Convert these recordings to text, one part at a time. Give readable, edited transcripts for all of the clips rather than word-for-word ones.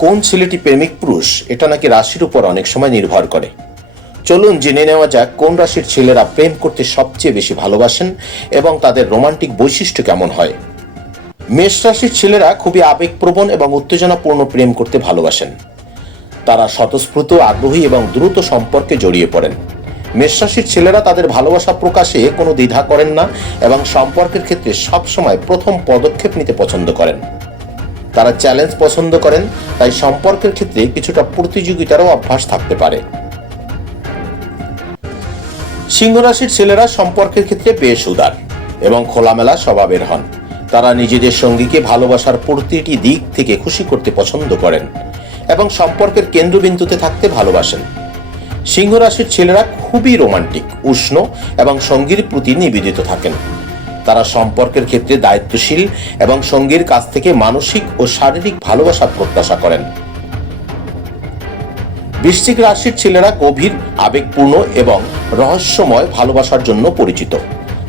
কোন ছেলেটি প্রেমিক পুরুষ এটা নাকি রাশির উপর অনেক সময় নির্ভর করে। চলুন জেনে নেওয়া যাক কোন রাশির ছেলেরা প্রেম করতে সবচেয়ে বেশি ভালোবাসেন এবং তাদের রোমান্টিক বৈশিষ্ট্য কেমন হয়। মেষ রাশির ছেলেরা খুবই আবেগপ্রবণ এবং উত্তেজনাপূর্ণ প্রেম করতে ভালোবাসেন। তারা স্বতঃস্ফূর্ত, আগ্রহী এবং দ্রুত সম্পর্কে জড়িয়ে পড়েন। মেষ রাশির ছেলেরা তাদের ভালোবাসা প্রকাশে কোনো দ্বিধা করেন না এবং সম্পর্কের ক্ষেত্রে সবসময় প্রথম পদক্ষেপ নিতে পছন্দ করেন। তারা চ্যালেঞ্জ পছন্দ করেন, তাই সম্পর্কের ক্ষেত্রে কিছুটা প্রতিযোগিতারও অভ্যাস থাকতে পারে। সিংহ রাশির ছেলেরা সম্পর্কের ক্ষেত্রে বেশ উদার এবং খোলামেলা স্বভাবের হন। তারা নিজেদের সঙ্গীকে ভালোবাসার প্রতিটি দিক থেকে খুশি করতে পছন্দ করেন এবং সম্পর্কের কেন্দ্রবিন্দুতে থাকতে ভালোবাসেন। সিংহ রাশির ছেলেরা খুবই রোমান্টিক, উষ্ণ এবং সঙ্গীর প্রতি নিবেদিত থাকেন। তারা সম্পর্কের ক্ষেত্রে দায়িত্বশীল এবং সঙ্গীর কাছ থেকে মানসিক ও শারীরিক ভালোবাসা প্রত্যাশা করেন। বৃশ্চিক রাশির ছেলেরা গভীর, আবেগপূর্ণ এবং রহস্যময় ভালোবাসার জন্য পরিচিত।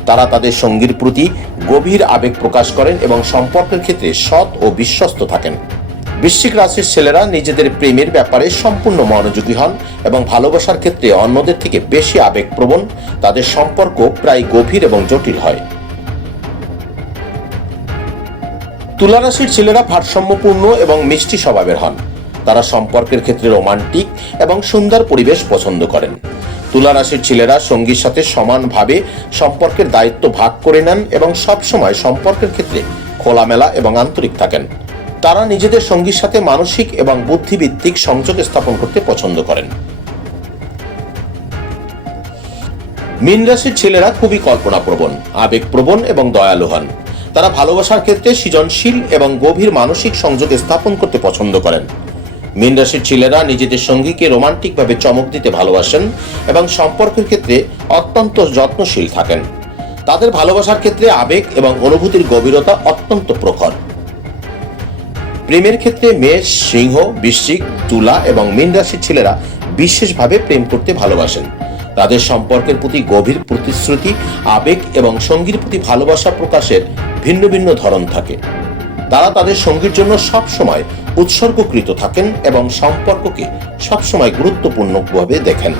তারা তাদের সঙ্গীর প্রতি গভীর আবেগ প্রকাশ করেন এবং সম্পর্কের ক্ষেত্রে সৎ ও বিশ্বস্ত থাকেন। বৃশ্চিক রাশির ছেলেরা নিজেদের প্রেমের ব্যাপারে সম্পূর্ণ মনোযোগী হন এবং ভালোবাসার ক্ষেত্রে অন্যদের থেকে বেশি আবেগপ্রবণ। তাদের সম্পর্ক প্রায় গভীর এবং জটিল হয়। তুলা রাশির ছেলেরা ভারসাম্যপূর্ণ এবং মিষ্টি স্বভাবের হন। তারা সম্পর্কের ক্ষেত্রে রোমান্টিক এবং সুন্দর পরিবেশ পছন্দ করেন। তুলা রাশির ছেলেরা সঙ্গীর সাথে সমানভাবে সম্পর্কের দায়িত্ব ভাগ করে নেন এবং সবসময় সম্পর্কের ক্ষেত্রে খোলামেলা এবং আন্তরিক থাকেন। তারা নিজেদের সঙ্গীর সাথে মানসিক এবং বুদ্ধিভিত্তিক সংযোগ স্থাপন করতে পছন্দ করেন। মীন রাশির ছেলেরা খুবই কল্পনাপ্রবণ, আবেগপ্রবণ এবং দয়ালু হন। তারা ভালোবাসার ক্ষেত্রে সৃজনশীল এবং গভীর মানসিক সংযোগ স্থাপন করতে পছন্দ করেন। মীন রাশির ছেলেরা নিজেদের সঙ্গীকে রোমান্টিকভাবে চমক দিতে ভালোবাসেন এবং সম্পর্কের ক্ষেত্রে অত্যন্ত যত্নশীল থাকেন। তাদের ভালোবাসার ক্ষেত্রে আবেগ এবং অনুভূতির গভীরতা অত্যন্ত প্রখর। প্রেমের ক্ষেত্রে মেষ, সিংহ, বৃশ্চিক, তুলা এবং মীন রাশির ছেলেরা বিশেষভাবে প্রেম করতে ভালোবাসেন। তাদের সম্পর্কের প্রতি গভীর প্রতিশ্রুতি, আবেগ এবং সঙ্গীর প্রতি ভালোবাসা প্রকাশের ভিন্ন ভিন্ন ধরন থাকে। তারা তাদের সঙ্গীর জন্য সবসময় উৎসর্গকৃত থাকেন এবং সম্পর্ককে সবসময় গুরুত্বপূর্ণভাবে দেখেন।